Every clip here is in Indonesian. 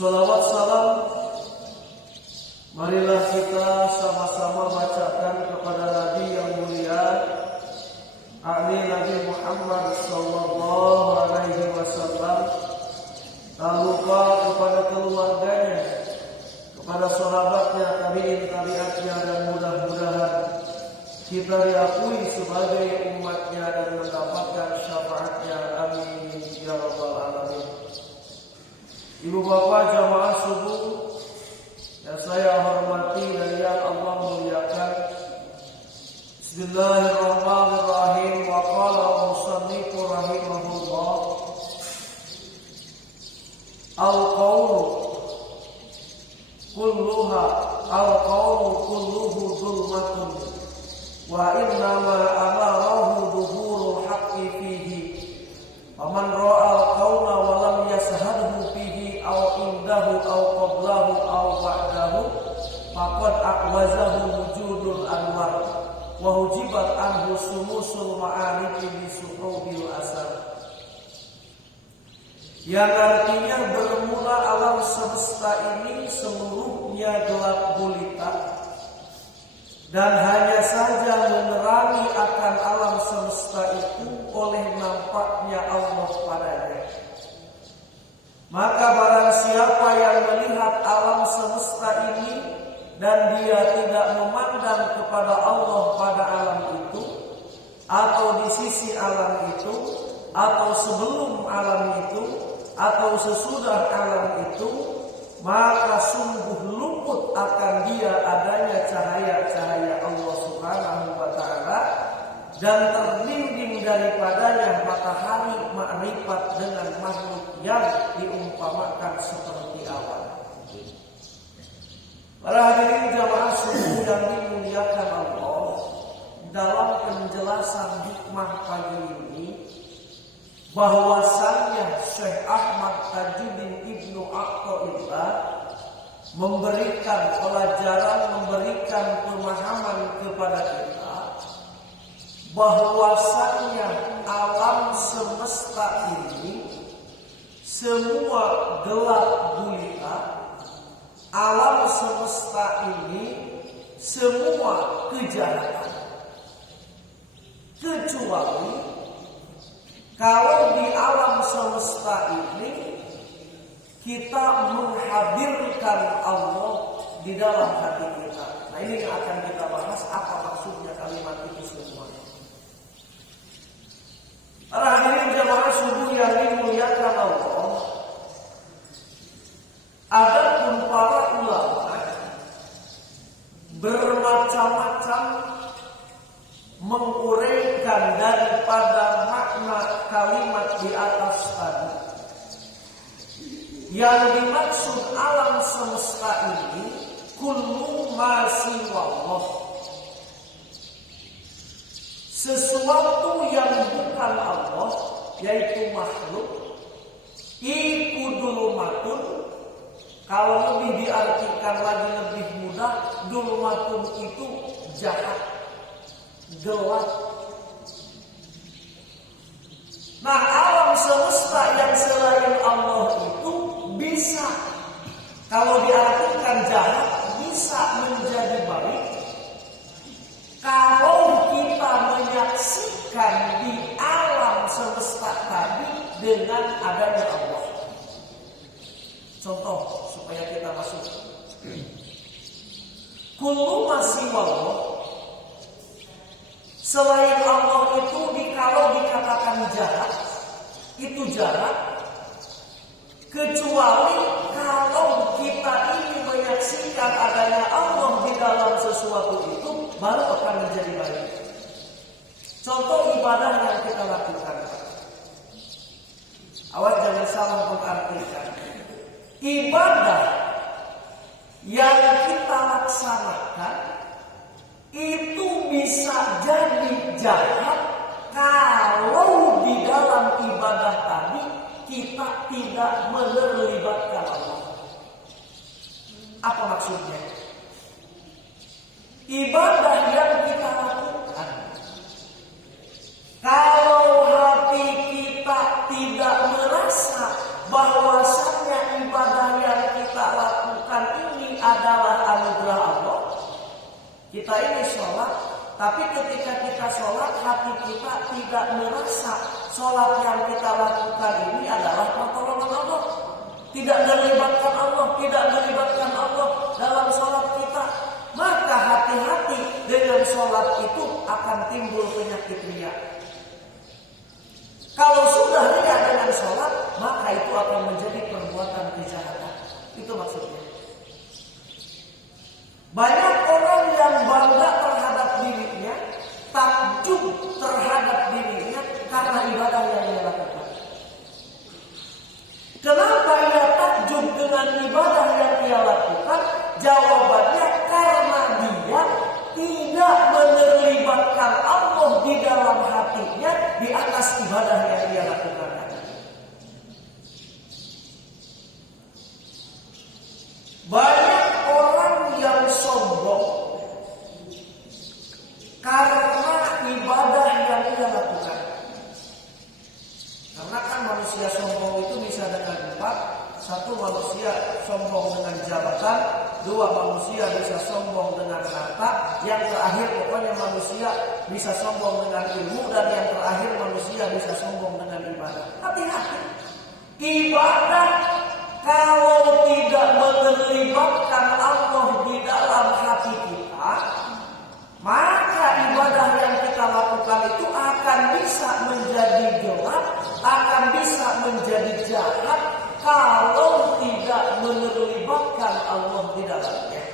Salawat salam, marilah kita sama-sama bacakan kepada Nabi yang mulia, yakni Nabi Muhammad sallallahu alaihi wasallam. Tak lupa kepada keluarganya, kepada sahabatnya, tabi'in, tabi'atnya, dan mudah-mudahan kita diakui sebagai umatnya dan mendapatkan syafaatnya. Amin ya rabbal alamin. Ibu bapak jamaah subuh yang saya hormati dan yang Allah muliakan, Bismillahirrahmanirrahim. Wa qala musannif rahimahullah, al-qawlu kulluhu zulmatun wa innama amarahu dhuhurul haqqi fihi. Faman ra'al qawla wa lam yashhadhu fihi aw indahu aw qablahu aw ba'dahu faqad aqwazahu wujudul anwar wa hujibat anhu sumusul ma'arif bi suhubil asar. Yang artinya bermula alam semesta ini seluruhnya gelap gulita, dan hanya saja menerangi akan alam semesta itu oleh nampaknya Allah padanya. Maka barang siapa yang melihat alam semesta ini dan dia tidak memandang kepada Allah pada alam itu, atau di sisi alam itu, atau sebelum alam itu, atau sesudah alam itu, maka sungguh luput akan dia adanya cahaya-cahaya Allah Subhanahu wa ta'ala, dan terlindung daripadanya matahari makrifat dengan makhluk yang diumpamakan seperti awan. Para hadirin jamaah subuh yang dimuliakan Allah, dalam penjelasan hikmah pagi ini, bahwasannya Syekh Ahmad Tajuddin Ibnu Athaillah memberikan pelajaran, memberikan pemahaman kepada kita bahwasannya alam semesta ini semua gelap gulita, alam semesta ini semua kejahatan. kecuali kalau di alam semesta ini kita menghadirkan Allah di dalam hati kita. Nah, ini yang akan kita bahas, apa maksudnya kalimat itu semua. Para hadirin jamaah subuh yang dimuliakan Allah, adapun para ulama bermacam-macam menguraikan daripada makna kalimat di atas tadi. Yang dimaksud alam semesta ini kullu ma siwallah, sesuatu yang bukan Allah, yaitu makhluk. Iku dulumatun, kalau lebih diartikan lagi lebih mudah, dulumatun itu jahat, gelap. Nah, alam semesta yang selain Allah itu bisa, kalau diartikan jahat, bisa menjadi baik kalau kita menyaksikan di alam semesta tadi dengan adanya Allah. Contoh supaya kita masuk. Kullu masiwallah, selain Allah itu kalau dikatakan jahat, itu jahat, kecuali kalau kita ingin menyaksikan adanya Allah di dalam sesuatu itu, baru akan menjadi baik. Contoh ibadah yang kita lakukan. Awas jangan salah mengartikan. Ibadah yang kita laksanakan itu bisa jadi jahat kalau di dalam ibadah tadi kita tidak menerlibatkan Allah. Apa maksudnya? Ibadah yang kita lakukan, kalau hati kita tidak merasa bahwasannya ibadah yang kita lakukan ini adalah anugerah Allah, kita ini sholat, tapi ketika kita sholat hati kita tidak merasa sholat yang kita lakukan ini adalah pertolongan Allah, tidak melibatkan Allah, tidak melibatkan Allah dalam sholat kita, maka hati-hati dengan sholat itu akan timbul penyakit riya. Kalau sudah riya dengan sholat, maka itu akan menjadi perbuatan kejahatan. Itu maksudnya. Banyak orang yang bangga terhadap dirinya, takjub terhadap dirinya karena ibadah yang dia lakukan. Kenapa ia takjub dengan ibadah yang dia lakukan? Jawabannya karena dia tidak menerlibatkan Allah di dalam hatinya di atas ibadah yang dia lakukan. Banyak orang yang sombong karena ibadah yang dia lakukan. Karena kan manusia sombong itu bisa dengan empat. Satu, manusia sombong dengan jabatan. Dua, manusia bisa sombong dengan harta. Yang terakhir pokoknya manusia bisa sombong dengan ilmu. Dan yang terakhir manusia bisa sombong dengan ibadah. Hati-hati. Ibadah kalau tidak menerlibatkan Allah di dalam hati kita, maka ibadah yang kita lakukan itu akan bisa menjadi gelap, akan bisa menjadi jahat kalau tidak menerlibatkan Allah di dalamnya.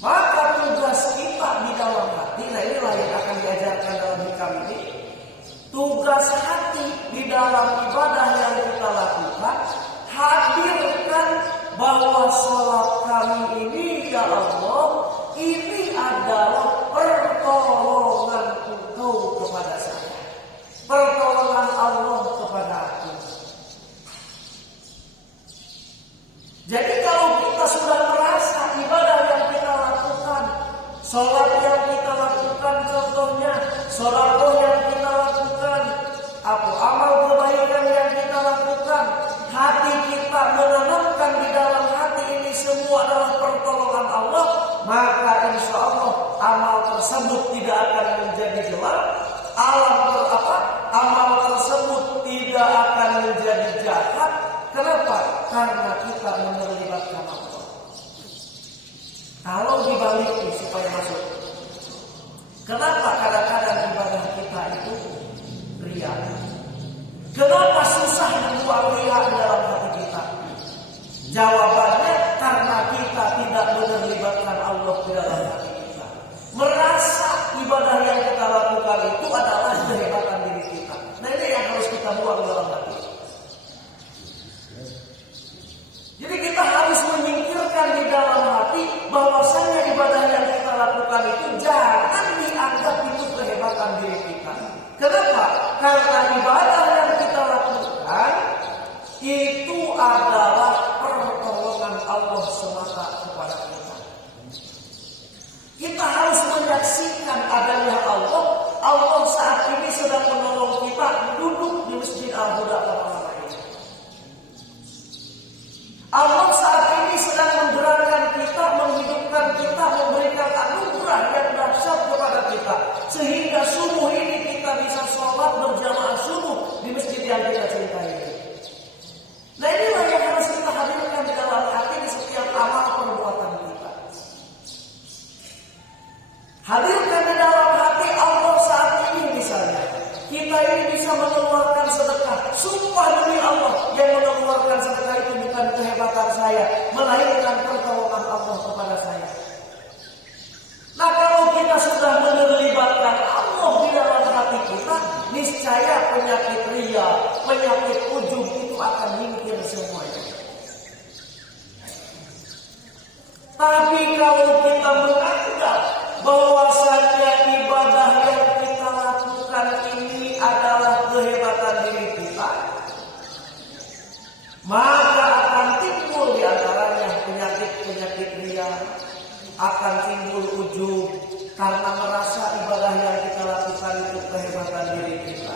Maka tugas kita di dalam hati, nah inilah yang akan diajarkan dalam hikam ini. Tugas hati di dalam ibadah yang kita lakukan, hadirkan bahwa sholat kami ini ya Allah, ini adalah pertolongan Engkau kepada saya, pertolongan Allah kepada aku. Jadi kalau kita sudah merasa ibadah yang kita lakukan, sholat yang kita lakukan, contohnya sedekah yang kita lakukan, amal kebaikan yang kita lakukan, hati kita menanamkan di dalam hati ini semua adalah pertolongan Allah, maka insya Allah amal tersebut tidak akan menjadi gelap, amal tersebut tidak akan menjadi jahat. Kenapa? Karena kita menerlibatkan Allah. Kalau dibalik supaya masuk. Kenapa kadang-kadang ibadah kita itu riya? Kenapa susah membuat riya dalam hati kita? Jawabannya karena kita tidak menerlibatkan Allah di dalam hati kita. Merasa ibadah yang kita lakukan itu adalah kehebatan diri kita. Nah, ini yang harus kita buang dalam hati. Jadi kita harus menyingkirkan di dalam hati bahwasanya ibadah yang kita lakukan itu jangan dianggap itu kehebatan diri kita. Kenapa? Karena ibadah yang kita lakukan itu adalah pertolongan Allah semata kepada kita. Kita harus menyaksikan adanya Allah. Allah saat ini sedang menolong kita duduk di Masjid Al-Huda Al-Rahman. Allah saat ini sedang menggerakkan kita, menghidupkan kita, memberikan anugerah yang dahsyat kepada kita, sehingga subuh ini kita bisa sholat berjamaah subuh di masjid yang kita cintai. Nah, inilah yang harus kita hadirkan di dalam hati di setiap amal perbuatan kita. Hadirkan di dalam hati Allah saat ini misalnya. Kita ini bisa mengeluarkan sedekah. Sumpah demi Allah, yang mengeluarkan sedekah itu bukan kehebatan saya, melainkan pertolongan Allah kepada saya. Nah, kalau kita sudah menerlibatkan Allah di dalam hati kita, niscaya penyakit riya, penyakit ujub itu akan nyingkir semuanya. Tapi kalau kita menganggap bahwasanya ibadah yang kita lakukan ini adalah kehebatan diri kita, maka akan timbul di antaranya penyakit riya, akan timbul ujub karena merasa ibadah yang kita lakukan itu kehebatan diri kita.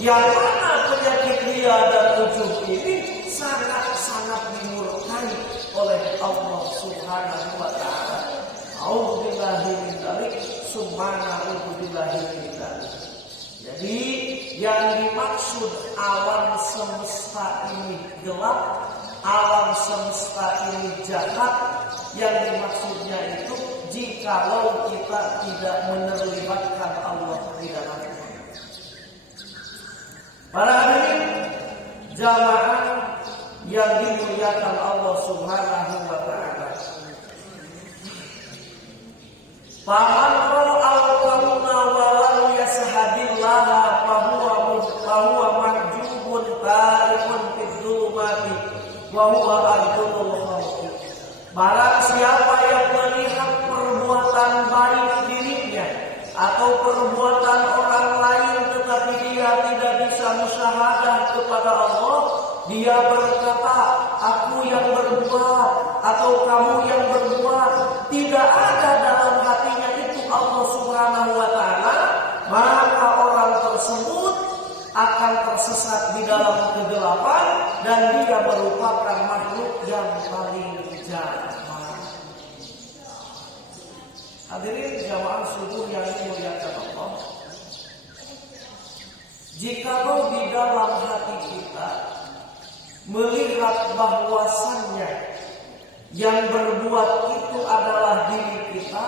Yang mana penyakit riya dan ujub ini sangat-sangat dimurkai oleh Allah Subhanahu wa taala. A'udzubillahi min dzalik, subhanallahi min dzalik. Jadi yang dimaksud alam semesta ini gelap, alam semesta ini jahat, yang dimaksudnya itu jikalau kita tidak menerlibatkan Allah di dalamnya. Para hadirin jamaah yang dimuliakan Allah Subhanahu wa taala. Faman ra'al kauna wa lam yashhadillaha fahuwa mahjubun tarikun fid dhulumati wa huwa ardul khalqi. Barang siapa yang melihat perbuatan baik dirinya atau perbuatan orang lain tetapi dia tidak bisa musyahadah kepada Allah, dia berkata, aku yang berbuat atau kamu yang berbuat, tidak ada dalam hatinya itu Allah Subhanahu wa taala, maka orang tersebut akan tersesat di dalam kegelapan dan dia merupakan makhluk yang paling jahat. Hadirin jamaah subuh yang dimuliakan Allah, jikalau di dalam hati kita melihat bahwasannya yang berbuat itu adalah diri kita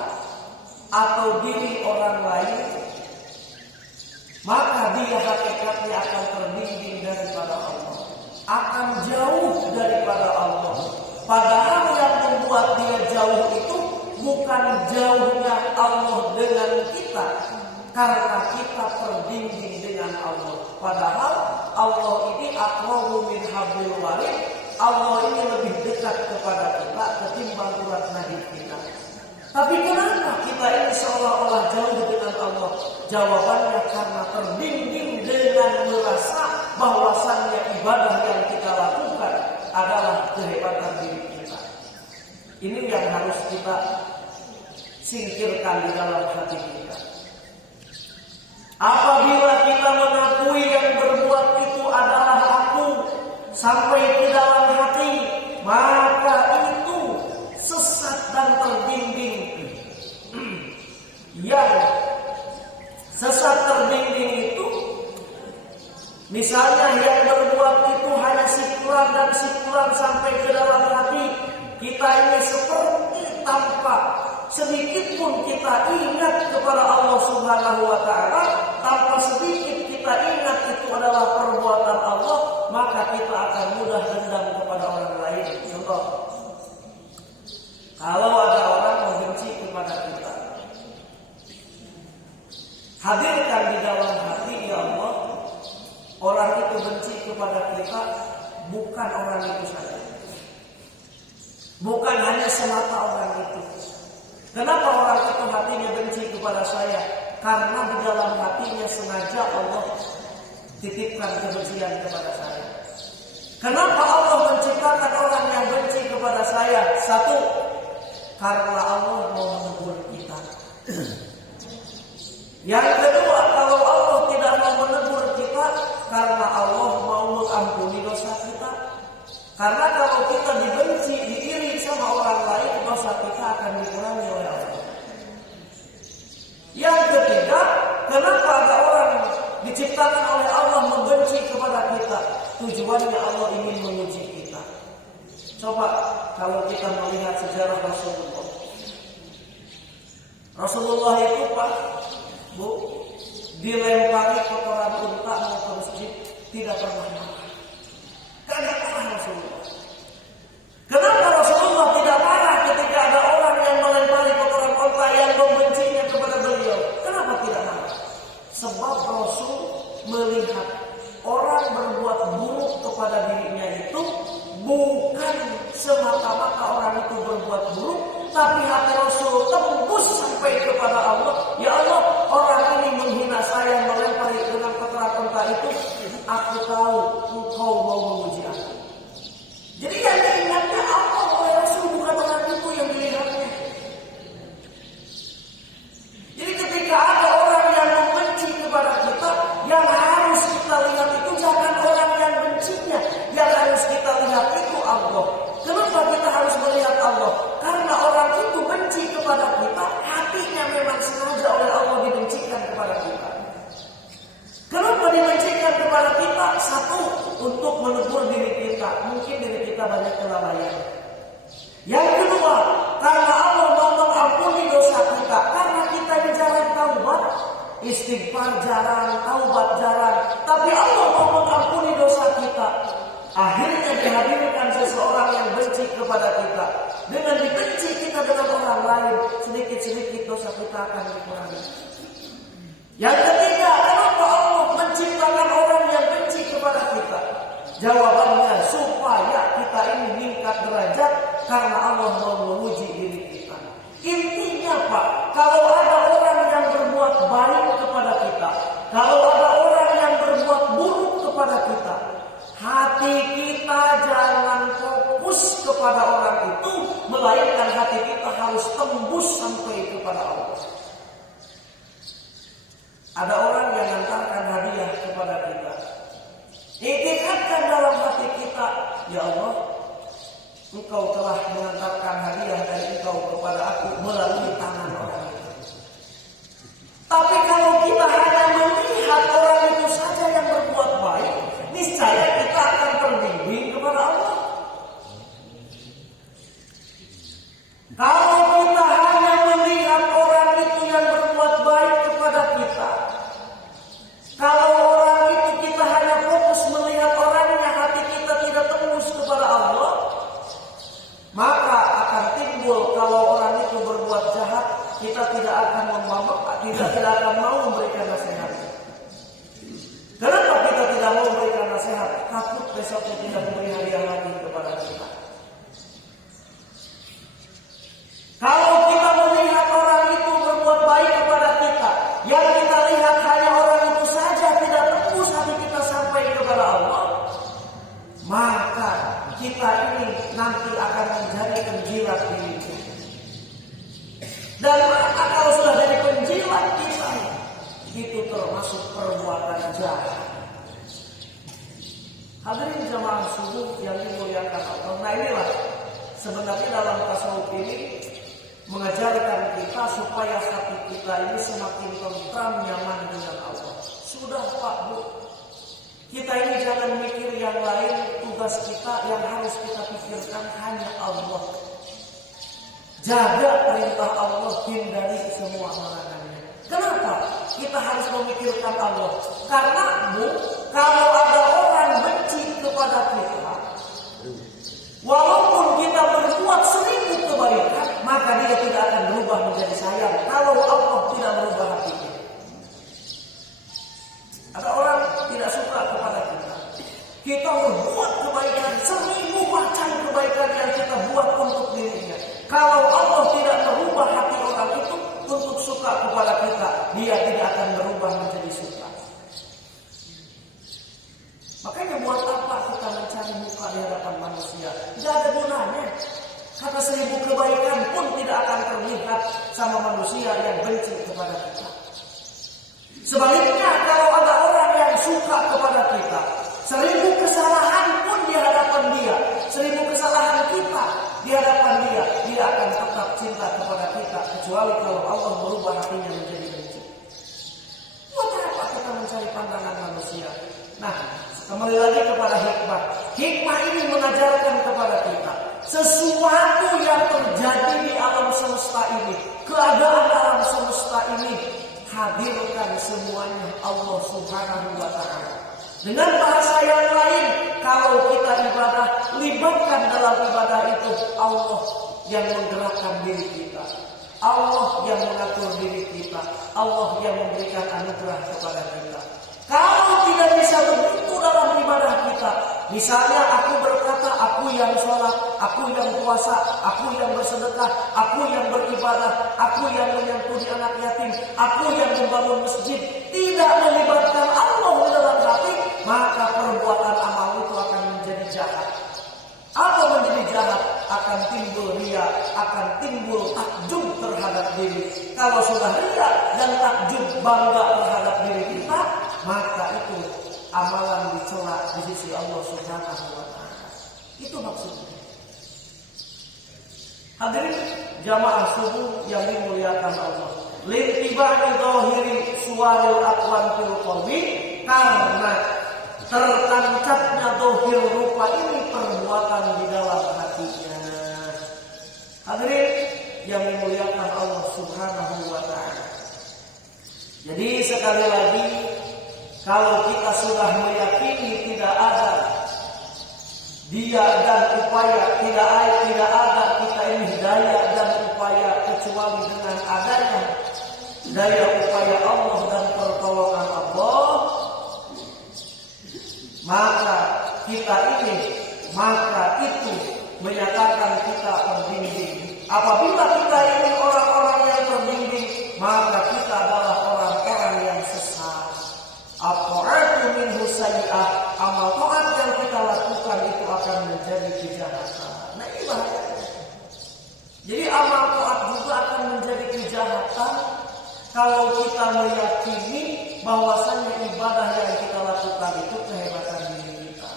atau diri orang lain, maka dia hakikatnya akan terbimbing daripada Allah, akan jauh daripada Allah. Padahal yang membuat dia jauh itu bukan jauhnya Allah dengan kita, karena kita terbimbing dengan Allah. Padahal Allah ini aqrabu min hablil warid. Allah ini lebih dekat kepada kita ketimbang urat nadi kita. Tapi kenapa kita ini seolah-olah jauh dengan Allah? Jawabannya karena terbimbing dengan merasa bahwasannya ibadah yang kita lakukan adalah kehebatan diri kita. Ini yang harus kita singkirkan di dalam hati kita. Apabila kita mengakui yang berbuat itu adalah aku sampai ke dalam hati, maka itu sesat dan terbimbing. Yang sesat terbimbing terbimbing itu, misalnya yang berbuat itu hanya sikuran dan sikuran sampai ke dalam hati, kita ini seperti tanpa sedikit pun kita ingat kepada Allah Subhanahu wa Ta'ala, tanpa sedikit kita ingat itu adalah perbuatan Allah, maka kita akan mudah dendam kepada orang lain. Contoh, kalau ada orang membenci kepada kita, hadirkan di dalam hati, ya Allah, orang itu benci kepada kita bukan orang itu saja, bukan hanya semata orang itu. Kenapa orang itu hatinya benci kepada saya? Karena di dalam hatinya sengaja Allah titipkan kebencian kepada saya. Kenapa Allah menciptakan orang yang benci kepada saya? Satu, karena Allah mau menegur kita. Yang kedua, kalau Allah tidak mau menegur kita, karena Allah mau mengampuni dosa kita. Karena kalau kita dibenci, diiri sama orang lain, dosa kita akan dikurangi oleh Allah. Yang ketiga, kenapa ada orang diciptakan oleh Allah membenci kepada kita? Tujuannya Allah ingin menguji kita. Coba kalau kita melihat sejarah Rasulullah. Rasulullah itu Pak, Bu, dilempari kotoran unta mau ke masjid, tidak pernah marah. Tidak pernah Rasulullah. Kenapa Rasulullah tidak marah ketika ada orang yang melempari kotoran unta yang membencinya kepada beliau? Kenapa tidak marah? Sebab Rasul melihat orang berbuat buruk kepada dirinya itu bukan semata-mata orang itu berbuat buruk, tapi hati Rasul tembus sampai kepada Allah. Ya Allah, orang ini menghina saya, melempari dengan kotoran unta itu. Aku tahu Engkau mau menguji aku. Jadi yang diingatnya Allah oleh Rasul, bukan orang itu yang dilihatnya. Jadi ketika ada orang yang membenci kepada kita, yang harus kita lihat itu jangan orang yang bencinya, yang harus kita lihat itu Allah. Kenapa kita harus melihat Allah? Karena orang itu benci kepada kita, hatinya memang sengaja oleh Allah dibencikan kepada kita. Kenapa dibencikan kepada kita? Satu, untuk menegur diri kita. Mungkin diri kita banyak kelalaian. Yang kedua, karena Allah mau mengampuni dosa kita. Karena kita ini jarang taubat, istighfar jarang, taubat jarang. Tapi Allah mau mengampuni dosa kita. Akhirnya dihadirkan seseorang yang benci kepada kita. Dengan dibenci kita dengan orang lain, sedikit-sedikit dosa kita akan dikurangi. Yang ketiga, kenapa Allah menciptakan orang yang benci kepada kita? Jawabannya supaya kita ini meningkat derajat, karena Allah mau menguji diri kita. Intinya Pak, kalau ada orang yang berbuat baik kepada kita, kalau ada orang yang berbuat buruk kepada kita, hati kita jangan fokus kepada orang itu, melainkan hati kita harus tembus sampai kepada Allah. Ada orang yang mengantarkan hadiah kepada kita. Itikadkan dalam hati kita, ya Allah, Engkau telah mengantarkan hadiah dari Engkau kepada aku melalui tangan orang itu. Tapi kalau kita hanya melihat orang itu saja yang berbuat baik, niscaya kita akan terbimbing kepada Allah. Kalau kita hanya melihat orang itu yang berbuat baik kepada kita, kalau orang itu kita hanya fokus melihat orangnya, hati kita tidak tembus kepada Allah, maka akan timbul kalau orang itu berbuat jahat, kita tidak akan mau memberikan nasihat. Kenapa kita tidak mau memberikan nasihat? Takut besoknya tidak memberi hadiah lagi kepada kita. Kalau kita melihat orang itu berbuat baik kepada kita, yang kita lihat hanya orang itu saja, tidak tembus hati kita sampai kepada Allah, maka kita ini nanti akan menjadi penjilat diri kita. Dan maka kalau sudah jadi penjilat kita, itu termasuk perbuatan jahat. Hadirin jamaah subuh yang dimuliakan Allah. Nah inilah sebenarnya dalam tasawuf ini mengajarkan kita supaya hati kita ini semakin tentram, nyaman dengan Allah. Sudah Pak Bu, kita ini jangan mikir yang lain. Tugas kita yang harus kita pikirkan hanya Allah. Jaga perintah Allah, hindari semua larangannya. Kenapa kita harus memikirkan Allah? Karena Bu, kalau ada orang benci kepada kita, walaupun kita berbuat 1000 kebaikan, maka dia tidak akan berubah menjadi sayang kalau Allah tidak merubah hatinya. Ada orang tidak suka kepada kita. Kita berbuat kebaikan, 1000 macam kebaikan yang kita buat untuk dirinya. Kalau Allah tidak merubah hati orang itu untuk suka kepada kita, dia tidak akan berubah menjadi suka. Makanya buat apa kita mencari muka di hadapan manusia? Tidak ada gunanya. Karena 1000 kebaikan pun tidak akan terlihat sama manusia yang benci kepada kita. Sebaliknya kalau ada orang yang suka kepada kita, 1000 kesalahan pun di hadapan dia, 1000 kesalahan kita di hadapan dia, dia akan tetap cinta kepada kita, kecuali kalau Allah merubah hatinya menjadi benci. Buat apa kita mencari pandangan manusia? Nah, kembali lagi kepada hikmah. Hikmah ini mengajarkan kepada kita sesuatu yang terjadi di alam semesta ini, keadaan alam semesta ini, hadirkan semuanya Allah Subhanahu wa Ta'ala. Dengan bahasa yang lain, kalau kita ibadah, libatkan dalam ibadah itu Allah yang menggerakkan diri kita, Allah yang mengatur diri kita, Allah yang memberikan anugerah kepada kita. Kalau tidak bisa begitu dalam ibadah kita, misalnya aku berkata, aku yang sholat, aku yang puasa, aku yang bersedekah, aku yang beribadah, aku yang menyantuni anak yatim, aku yang membangun masjid, tidak melibatkan Allah di dalam hati, maka perbuatan amal itu akan menjadi jahat. Apa menjadi jahat? Akan timbul ria, akan timbul takjub terhadap diri. Kalau sudah ria dan takjub bangga terhadap diri kita, maka itu amalan dicela di sisi Allah Subhanahu wa Ta'ala. Itu maksudnya. Hadirin jamaah subuh yang dimuliakan Allah. Lintibani dhahiri suwaril aqwan fil qalbi, karena tertancapnya dhahir rupa ini perbuatan di dalam hatinya. Hadirin yang dimuliakan Allah Subhanahu wa Ta'ala. Jadi sekali lagi, kalau kita sudah meyakini tidak ada dia dan upaya, tidak ada kita ini daya dan upaya kecuali dengan adanya daya upaya Allah dan pertolongan Allah, maka itu menyatakan kita terbimbing. Apabila kita ini orang-orang yang terbimbing, maka kita adalah orang-orang yang sesat. At-ta'atu minhu sayyi'ah, amal taat yang kita lakukan itu akan menjadi kejahatan. Nah, ini bahayanya. Jadi amal taat juga akan menjadi kejahatan kalau kita meyakini bahwasannya ibadah yang kita lakukan itu kehebatan diri kita.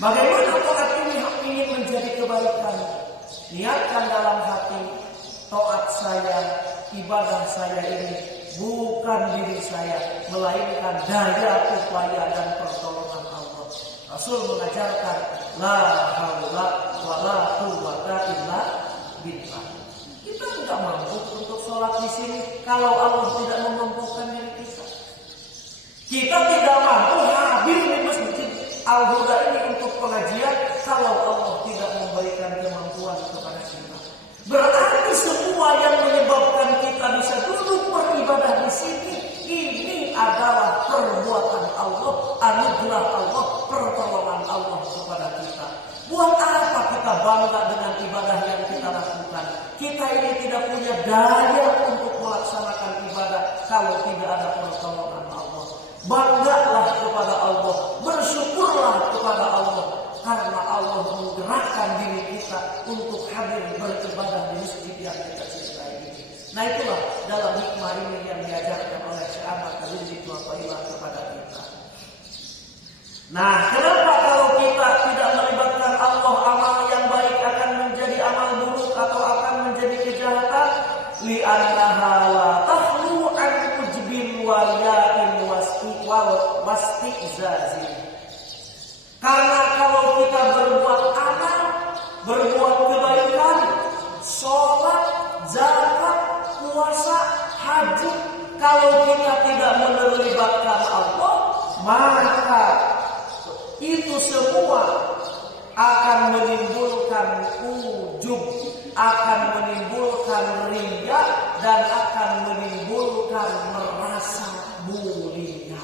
Bagaimana taat ini ingin menjadi kebaikan? Niatkan dalam hati, taat saya, ibadah saya ini bukan diri saya, melainkan daya upaya dan pertolongan Allah. Rasul mengajarkan la haula wala quwwata illa billah. Kita tidak mampu untuk sholat di sini kalau Allah tidak memampukan diri kita. Kita tidak mampu hadir di masjid Al-Huda ini untuk pengajian kalau Allah tidak memberikan kemampuan kepada kita. Berarti semua yang menyebabkan kita bisa duduk beribadah di sini, ini adalah perbuatan Allah, anugerah Allah, pertolongan Allah kepada kita. Buat apa kita bangga dengan ibadah yang kita lakukan? Kita ini tidak punya daya untuk melaksanakan ibadah kalau tidak ada pertolongan Allah. Banggalah kepada Allah, bersyukurlah kepada Allah, karena Allah menggerakkan diri kita untuk hadir beribadah di masjid yang kita cintai ini. Nah, itulah dalam hikmah ini yang diajarkan oleh Syekh Ahmad Tajuddin kepada kita. Nah, kenapa kalau kita tidak melibatkan Allah, amal yang baik akan menjadi amal buruk atau akan menjadi wasti'zazin. Karena kalau kita berbuat amal, berbuat kebaikan, sholat, zakat, puasa, haji, kalau kita tidak menerlibatkan Allah, maka itu semua akan menimbulkan ujub, akan menimbulkan riya, dan akan menimbulkan merasa mulia.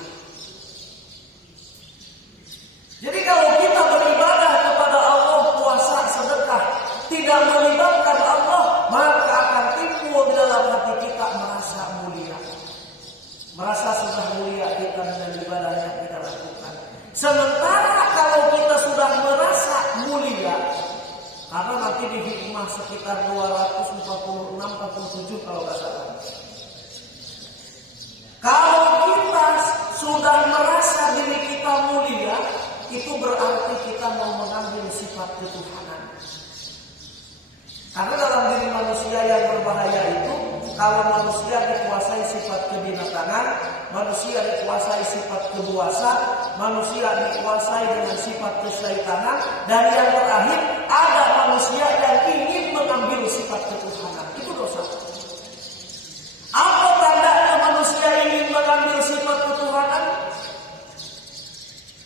Jadi kalau kita beribadah kepada Allah, puasa, sedekah, tidak melibatkan Allah, maka akan timbul dalam hati kita merasa mulia. Merasa sudah mulia kita dengan ibadah yang kita lakukan. Sementara kalau kita sudah merasa mulia, karena nanti di hikmah sekitar 246-47 kalau nggak salah. Kalau kita sudah merasa diri kita mulia, itu berarti kita mau mengambil sifat ketuhanan. Karena dalam diri manusia yang berbahaya itu, kalau manusia dikuasai sifat kebinatangan, manusia dikuasai sifat kebuasan, manusia dikuasai dengan sifat kesyaitanan, dan yang terakhir ada manusia yang ingin mengambil sifat ketuhanan. Itu dosa. Apa tandanya manusia ingin mengambil sifat ketuhanan?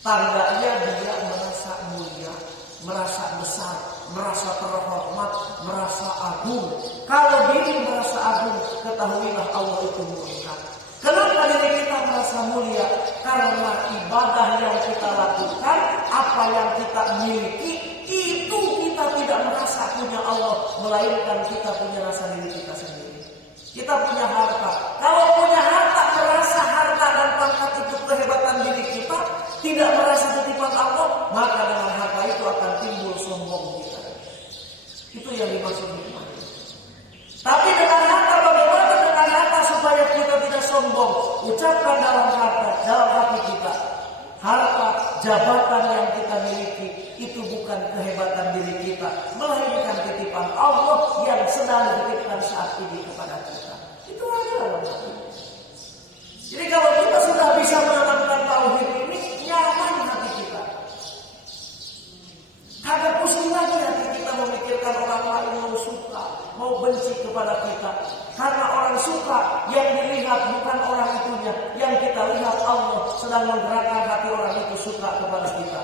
Tandanya dia merasa mulia, merasa besar, merasa terhormat, merasa agung. Kalau diri merasa agung, ketahuilah Allah itu mulia. Kenapa diri kita merasa mulia? Karena ibadah yang kita lakukan, apa yang kita miliki, itu kita tidak merasa punya Allah, melainkan kita punya rasa diri kita sendiri. Kita punya harta. Kalau punya harta, merasa harta dan pangkat itu kehebatan diri kita, tidak merasa titipan Allah, maka dengan harta itu akan timbul sombong kita. Itu yang dimaksud nikmat. Tapi dengan harta, bagaimana dengan harta supaya kita tidak sombong? Ucapkan dalam hati kita, harta, jabatan yang kita miliki itu bukan kehebatan diri kita, melainkan titipan Allah yang sedang dititipkan saat ini kepada kita. Itu aja dalam hati. Jadi kalau kita sudah bisa menanamkan tauhid ini, nyaman hati kita. Kagak pusing lagi hati kita memikirkan orang lain mau suka, mau benci kepada kita. Karena orang suka yang dilihat bukan orang itunya, yang kita lihat Allah sedang menggerakkan hati orang itu suka kepada kita.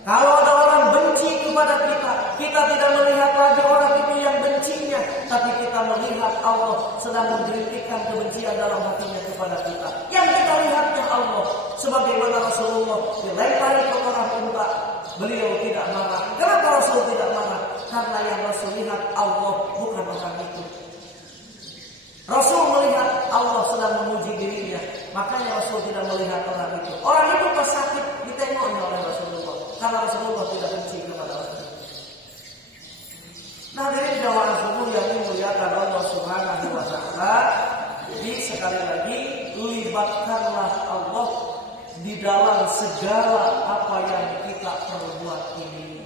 Kalau ada orang benci kepada kita, kita tidak melihat lagi orang itu yang bencinya, tapi kita melihat Allah sedang menggeritikkan kebencian dalam hatinya kepada kita. Yang kita lihatnya Allah, sebagaimana Rasulullah dilempari kotoran unta, beliau tidak marah. Kenapa Rasul tidak marah? Karena yang Rasul lihat Allah, bukan orang itu. Rasul melihat Allah sedang memuji dirinya, makanya Rasul tidak melihat orang itu. Orang itu pas sakit ditengoknya oleh Rasulullah, karena Rasulullah tidak benci kepada orang itu. Nah, dari jawaan subuh yang dimuliakan Allah Subhanahu wa Ta'ala. Jadi sekali lagi, libatkanlah Allah di dalam segala apa yang kita perbuat ini.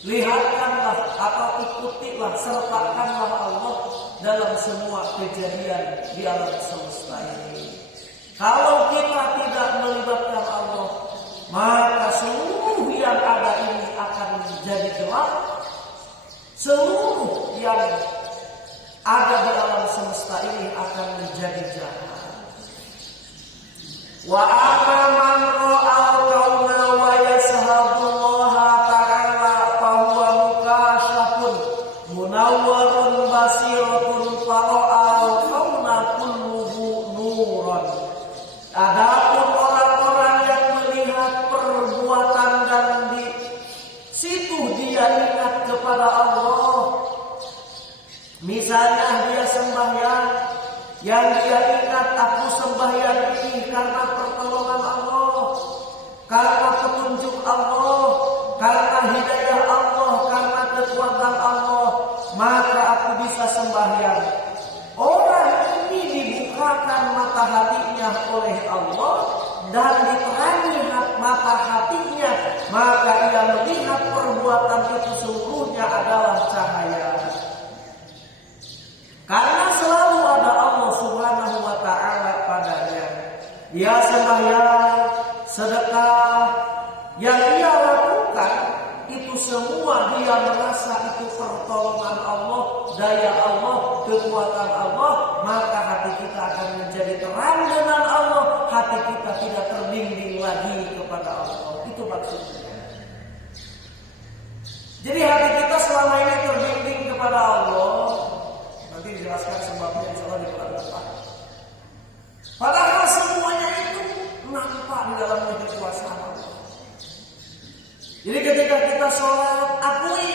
Lihatkanlah atau ikutilah, sertakanlah Allah dalam semua kejadian di alam semesta ini. Kalau kita tidak melibatkan Allah, maka seluruh yang ada ini akan menjadi gelap. Seluruh yang ada di alam semesta ini akan menjadi jahat. Wa man ra'al kauna wa yashabullaha ta'ala fa huwa mukashafun munawwarun basiratun fara'al kauna kulluhu nuran. Adapun orang-orang yang melihat perbuatan dan di situ dia ingat kepada Allah. Misalnya dia sembahyang, yang dia ingat aku sembahyang ini karena pertolongan Allah, karena petunjuk Allah, karena hidayah Allah, karena kekuatan Allah, maka aku bisa sembahyang. Orang ini dibukakan mata hatinya oleh Allah dan diterangi mata hatinya, maka ia melihat perbuatan itu seluruhnya adalah cahaya. Karena selalu ada Allah Subhanahu wa Ta'ala padanya. Dia sembahyang sedekah yang dia lakukan, itu semua dia merasa itu pertolongan Allah, daya Allah, kekuatan Allah, maka hati kita akan menjadi terang dengan Allah, hati kita tidak terbimbing lagi kepada Allah. Itu maksudnya. Jadi hati kita selama ini terbimbing kepada Allah. Nanti dijelaskan sebabnya insyaallah di bulan depan. Padahal semuanya itu nampak di dalam kekuasaan Allah. Jadi ketika kita sholat, akui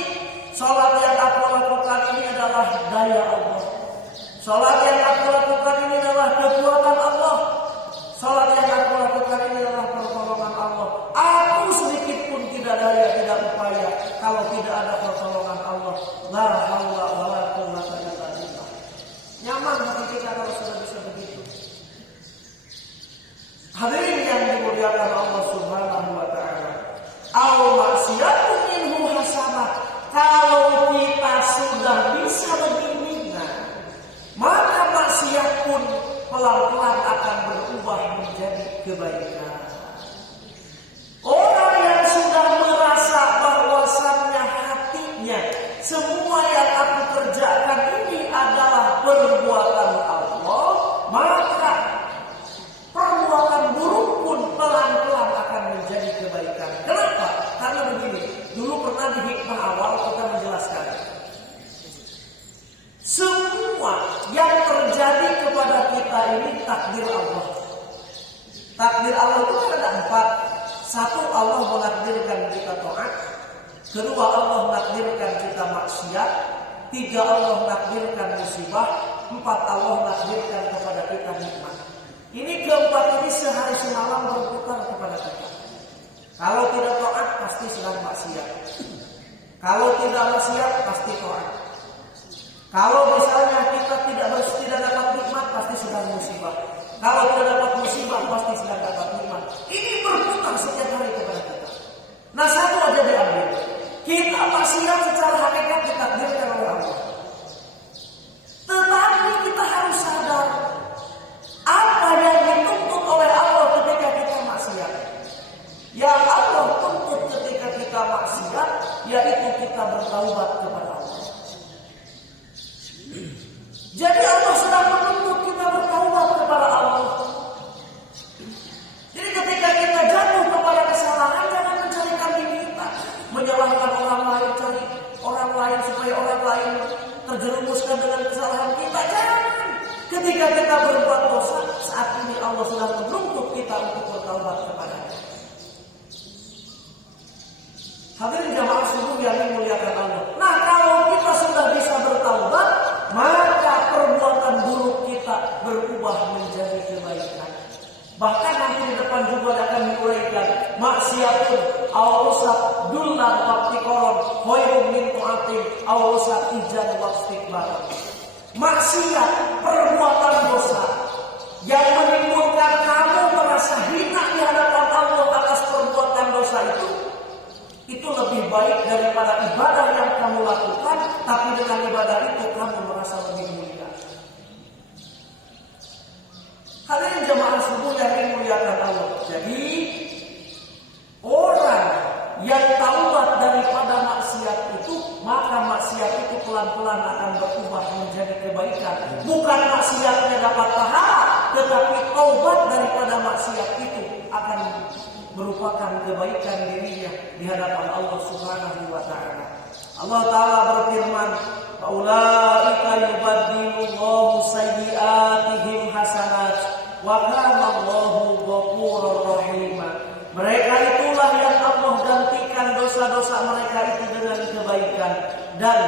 sholat yang aku lakukan ini adalah daya Allah. Sholat yang aku lakukan ini adalah kekuatan Allah. Sholat yang aku lakukan ini adalah pertolongan Allah. Aku sedikit pun tidak daya, tidak upaya kalau tidak ada pertolongan Allah. La haula wala quwwata illa billah. Nyaman hati kita kalau sudah bisa begitu. Hadirin yang dimuliakan Allah Subhanahu wa taala. Au maksiatun minhu hasanah. Kalau kita sudah bisa begini, maka maksiat pun pelan-pelan akan berubah menjadi kebaikan. Orang yang sudah merasa bahwasannya hatinya semua yang aku kerjakan ini adalah perbuatan Allah, maka perbuatan buruk pun pelan-pelan akan menjadi kebaikan. Kenapa? Karena begini, dulu pernah di hikmah awal kita menjelaskan, semua yang terjadi kepada kita ini takdir Allah. Takdir Allah itu ada 4. 1, Allah menakdirkan kita taat. 2, Allah menakdirkan kita maksiat. 3, Allah menakdirkan musibah. 4, Allah menakdirkan kepada kita nikmat. Ini keempat ini sehari semalam berputar kepada kita. Kalau tidak taat pasti sedang maksiat. Kalau tidak maksiat pasti taat. Kalau misalnya kita tidak dapat nikmat pasti sedang musibah. Kalau tidak dapat musibah pasti sedang dapat nikmat. Ini berputar setiap hari kepada kita. Nah, satu aja diambil. Kita maksiat secara hakikat ditakdirkan oleh Allah. Tetapi kita harus sadar apa yang dituntut oleh Allah ketika kita maksiat. Yang Allah tuntut ketika kita maksiat yaitu kita bertaubat kepada Allah. Jadi Allah sedang menuntut kita bertaubat kepada Allah. Jadi ketika kita jatuh kepada kesalahan, jangan mencarikan diri kita, menyalahkan orang lain, cari orang lain supaya orang lain terjerumuskan dengan kesalahan kita. Jangan. Ketika kita berbuat dosa, saat ini Allah sedang menuntut kita untuk bertaubat kepada-Nya. Hadirin jamaah subuh yang dimuliakan Allah. Nah, kalau kita sudah bisa bertaubat, maka perbuatan buruk kita berubah menjadi kebaikan. Bahkan nanti di depan juga akan diuraikan maksiatun awrusak dullan waqtiqaron khairun min tu'atin awrusak ijan waqtiqbaran. Maksiat, perbuatan dosa yang menimbulkan kamu merasa hina di hadapan Allah atas perbuatan dosa itu lebih baik daripada ibadah yang kamu lakukan, tapi dengan ibadah itu kamu merasa lebih mulia. Hadirin jamaah subuh yang dimuliakan Allah. Jadi orang yang taubat daripada maksiat itu, maka maksiat itu pelan-pelan akan berubah menjadi kebaikan. Bukan maksiatnya dapat pahala, tetapi taubat daripada maksiat itu akan merupakan kebaikan dirinya di hadapan Allah Subhanahu wa taala. Allah taala berfirman, "Faulaika yubaddilullahu sayyi'atihim hasanat wa kana Allahu ghafurur rahim." Mereka itulah yang Allah gantikan dosa-dosa mereka itu dengan kebaikan, dan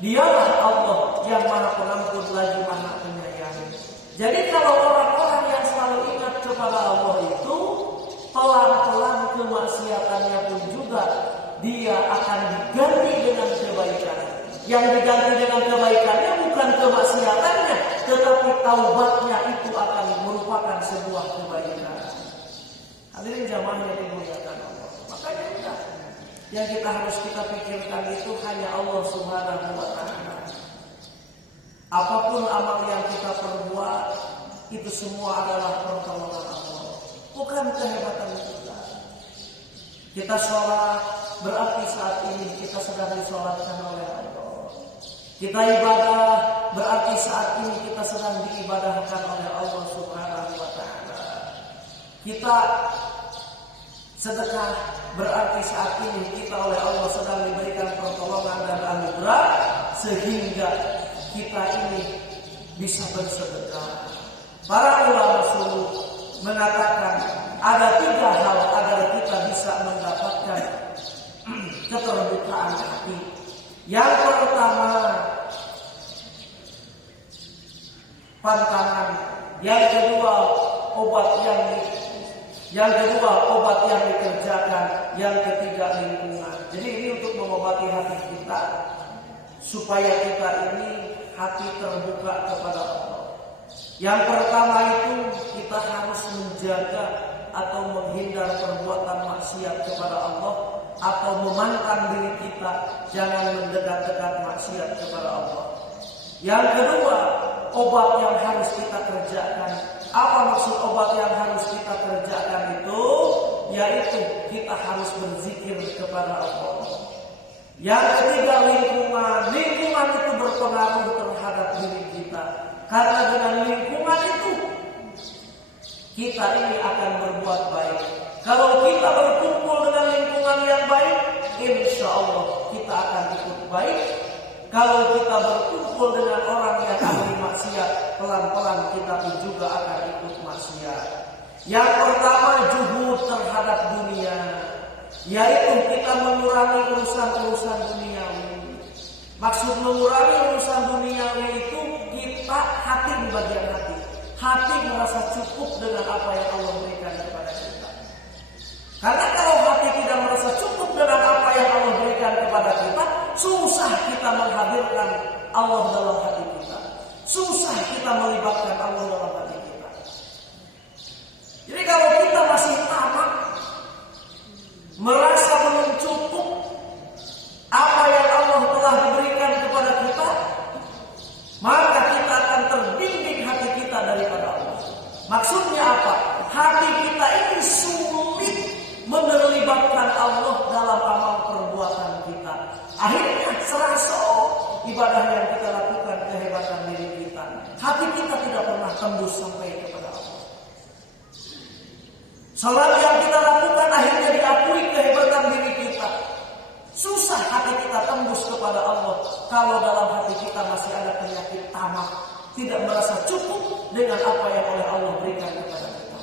Dialah Allah yang Maha Pengampun lagi Maha Penyayang. Jadi kalau orang-orang yang selalu ingat kepada Allah itu, pelan-pelan kemaksiatannya pun juga dia akan diganti dengan kebaikan. Yang diganti dengan kebaikannya bukan kemaksiatannya, tetapi taubatnya itu akan merupakan sebuah kebaikan. Hadirin jamaah yang dimuliakan Allah. Makanya enggak, yang kita harus kita pikirkan itu hanya Allah Subhanahu wa taala. Apapun amal yang kita perbuat, itu semua adalah pertolongan Allah. bukan kehebatan kita. Kita sholat berarti saat ini kita sedang disolatkan oleh Allah. Kita ibadah berarti saat ini kita sedang diibadahkan oleh Allah Subhanahu wa Ta'ala. Kita sedekah berarti saat ini kita oleh Allah sedang diberikan pertolongan dan anugerah sehingga kita ini bisa bersedekah. Para ulama suluk mengatakan ada 3 hal agar kita bisa mendapatkan keterbukaan hati. Yang pertama, pantangan. Yang kedua, obat yang dikerjakan. Yang ketiga, lingkungan. Jadi ini untuk mengobati hati kita supaya kita ini hati terbuka kepada Allah. Yang pertama itu kita harus menjaga atau menghindar perbuatan maksiat kepada Allah atau memantang diri kita jangan mendekat-dekat maksiat kepada Allah. Yang kedua, obat yang harus kita kerjakan. Apa maksud obat yang harus kita kerjakan itu? Yaitu kita harus berzikir kepada Allah. Yang ketiga, lingkungan. Lingkungan itu berpengaruh terhadap diri kita. Karena dengan lingkungan itu kita ini akan berbuat baik. Kalau kita berkumpul dengan lingkungan yang baik, insya Allah kita akan ikut baik. Kalau kita berkumpul dengan orang yang ahli maksiat, pelan-pelan kita pun juga akan ikut maksiat. Yang pertama, juhud terhadap dunia, yaitu kita mengurangi urusan-urusan duniawi. Maksud mengurangi urusan duniawi itu kita hati di bagian hati. Hati merasa cukup dengan apa yang Allah berikan kepada kita. Karena kalau hati tidak merasa cukup dengan apa yang Allah berikan kepada kita, susah kita menghadirkan Allah dalam hati kita. Susah kita melibatkan Allah dalam hati kita. Jadi kalau kita masih tamak, merasa belum cukup apa yang Allah telah diberikan kepada kita, maka kita akan terbimbing hati kita daripada Allah. Maksudnya apa? Hati kita ini sulit menerlibatkan Allah dalam amal perbuatan kita. Akhirnya serasa ibadah yang kita lakukan kehebatan diri kita. Hati kita tidak pernah tembus sampai kepada Allah. Salat yang kita lakukan akhirnya diakui kehebatan diri kita. Susah hati kita tembus kepada Allah kalau dalam hati kita masih ada penyakit tamak, tidak merasa cukup dengan apa yang oleh Allah berikan kepada kita.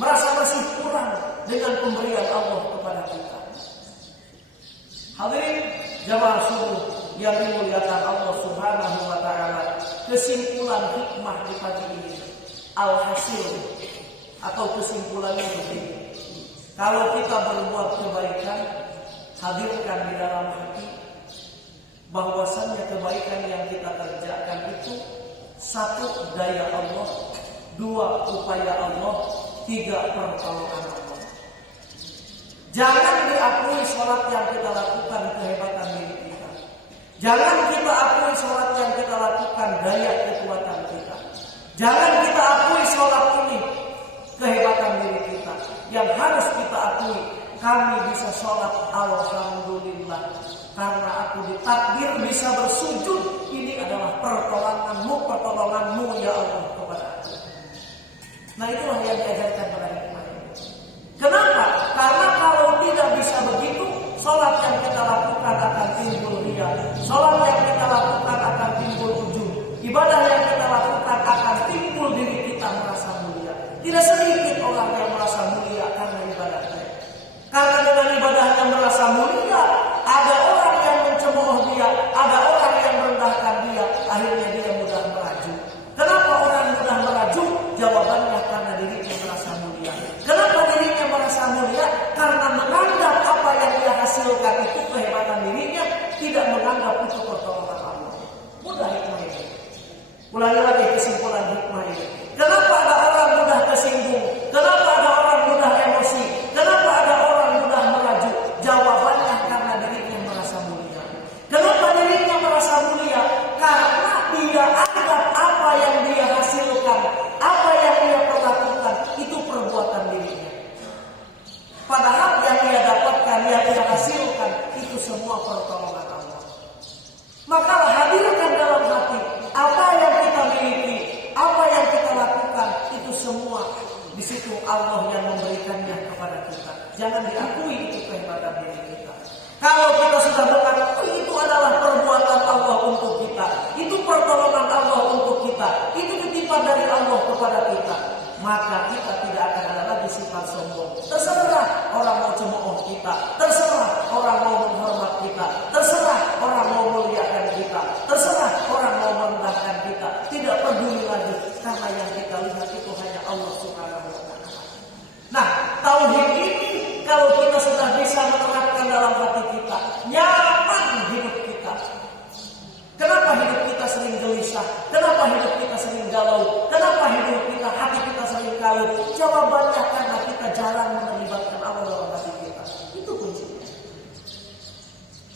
Merasa masih kurang dengan pemberian Allah kepada kita. Hadirin jamaah subuh yang dimuliakan Allah Subhanahu wa Ta'ala, kesimpulan hikmah di pagi ini, alhasil atau kesimpulannya begini. Kalau kita berbuat kebaikan, hadirkan di dalam hati bahwasannya kebaikan yang kita kerjakan itu 1, daya Allah, 2, upaya Allah, 3, pertolongan Allah. Jangan diakui sholat yang kita lakukan kehebatan diri kita. Jangan kita akui sholat yang kita lakukan daya kekuatan kita. Jangan kita akui sholat ini kehebatan diri kita. Yang harus kita akui, kami bisa sholat alhamdulillah karena aku ditakdir bisa bersujud. Ini adalah pertolonganmu ya Allah kepada aku. Nah, itulah yang diajarkan pada hikmah ini. Kenapa? Karena kalau tidak bisa begitu, sholat yang kita lakukan akan timbul riya. Sholat yang kita lakukan akan timbul ujub. Ibadah yang kita lakukan akan timbul diri kita merasa mulia. Tidak sedikit orang yang merasa mulia karena ibadahnya. Karena dengan ibadahnya merasa mulia, ada orang yang mencemooh dia, ada orang yang merendahkan dia, akhirnya dia mudah meraju. Kenapa orang mudah meraju? Jawabannya karena dirinya merasa mulia. Kenapa dirinya merasa mulia? Karena menganggap apa yang dia hasilkan itu kehebatan dirinya, tidak menganggap itu pertolongan Allah. Mudah hikmah ini. Ulangi lagi kesimpulan hikmah ini. Kenapa ada orang mudah tersinggung? Kenapa ada orang mudah emosi? Kenapa ada orang mudah meraju? Jawabannya karena dirinya merasa mulia. Kenapa dirinya merasa mulia? Karena dia anggap apa yang dia hasilkan, apa yang dia perlakukan situ Allah yang memberikannya kepada kita. Jangan diakui itu kehebatan diri kita. Kalau kita sudah mengakui itu adalah perbuatan Allah untuk kita, itu pertolongan Allah untuk kita, itu titipan dari Allah kepada kita, maka kita tidak akan ada lagi sifat sombong. Terserah orang mau cemooh kita, terserah orang mau menghormat kita, terserah orang mau muliakan kita, terserah orang mau merendahkan kita. Tidak peduli lagi, karena yang kita lihat itu hanya Allah Subhanahu wa Ta'ala. Nah, tauhid ini kalau kita sudah bisa menerapkan dalam hati kita, nyaman hidup kita. Kenapa hidup kita sering gelisah? Kenapa hidup kita sering galau? Kenapa hidup kita, hati kita sering kalut? Jawabannya karena kita jarang melibatkan Allah dalam hati kita. Itu kuncinya.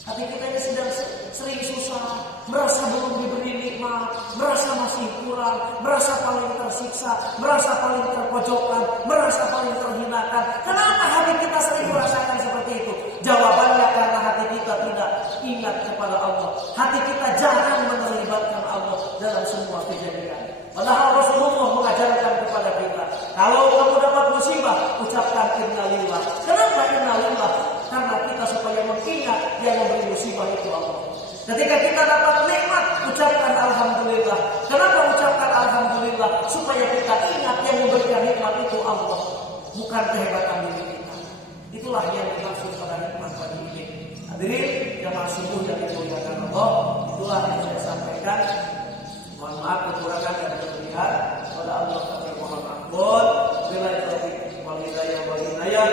Hati kita ini sedang sering susah, merasa belum diberi nikmat, merasa masih kurang, merasa paling tersiksa, merasa paling terpojokkan, merasa paling terhinakan. Kenapa hati kita sering merasakan seperti itu? Jawabannya karena hati kita tidak ingat kepada Allah. Hati kita jarang melibatkan Allah dalam semua kejadian. Padahal Rasulullah mengajarkan kepada kita, kalau kamu dapat musibah, ucapkan innalillah. Kenapa innalillah? Karena kita supaya mengingat yang memberi musibah itu Allah. Ketika kita dapat nikmat, ucapkan alhamdulillah. Kenapa ucapkan alhamdulillah? Supaya kita ingat yang memberikan nikmat itu Allah, bukan kehebatan diri kita. Itulah yang dimaksud pada nikmat pada ini. Hadirin jamaah subuh yang dimuliakan Allah, itulah yang saya sampaikan. Mohon maaf kekurangan dan kelebihan. Pada Allah kami mohon ampun. Bila itu wal hidayah wal hidayah.